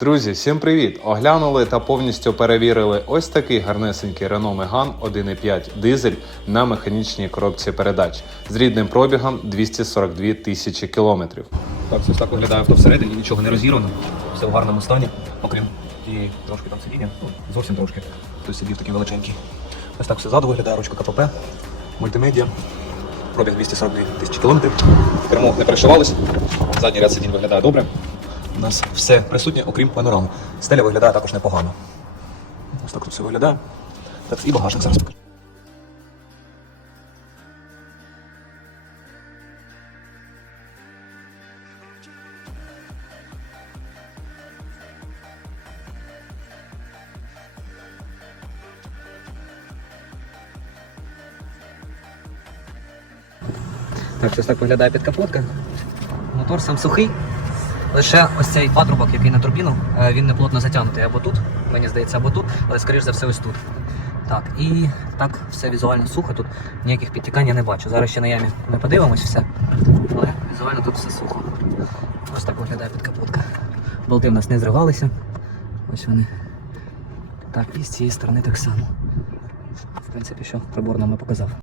Друзі, всім привіт! Оглянули та повністю перевірили ось такий гарнесенький Renault Megane 1.5 дизель на механічній коробці передач з рідним пробігом 242 тисячі кілометрів. Так, ось так виглядає авто всередині, нічого не розірвано, все в гарному стані, окрім і трошки там сидіння, ну, зовсім трошки. Хтось сидів такий величенький. Ось так все ззаду виглядає, ручка КПП, мультимедіа, пробіг 242 тисячі кілометрів. Кермо не перешивалось, задній ряд сидінь виглядає добре. У нас все присутнє, окрім панорами. Стеля виглядає також непогано. Ось так тут все виглядає. Так, і багажник зараз покажу. Так, ось так виглядає підкапотка. Мотор сам сухий. Лише ось цей патрубок, який на турбіну, е, він не плотно затягнутий або тут, мені здається, або тут, але скоріш за все ось тут. Так, і так все візуально сухо, тут ніяких підтікань я не бачу. Зараз ще на ямі ми подивимось все. Але візуально тут все сухо. Ось так виглядає підкапотка. Болти в нас не зривалися. Ось вони. Так, і з цієї сторони так само. В принципі, що прибор нам і показав.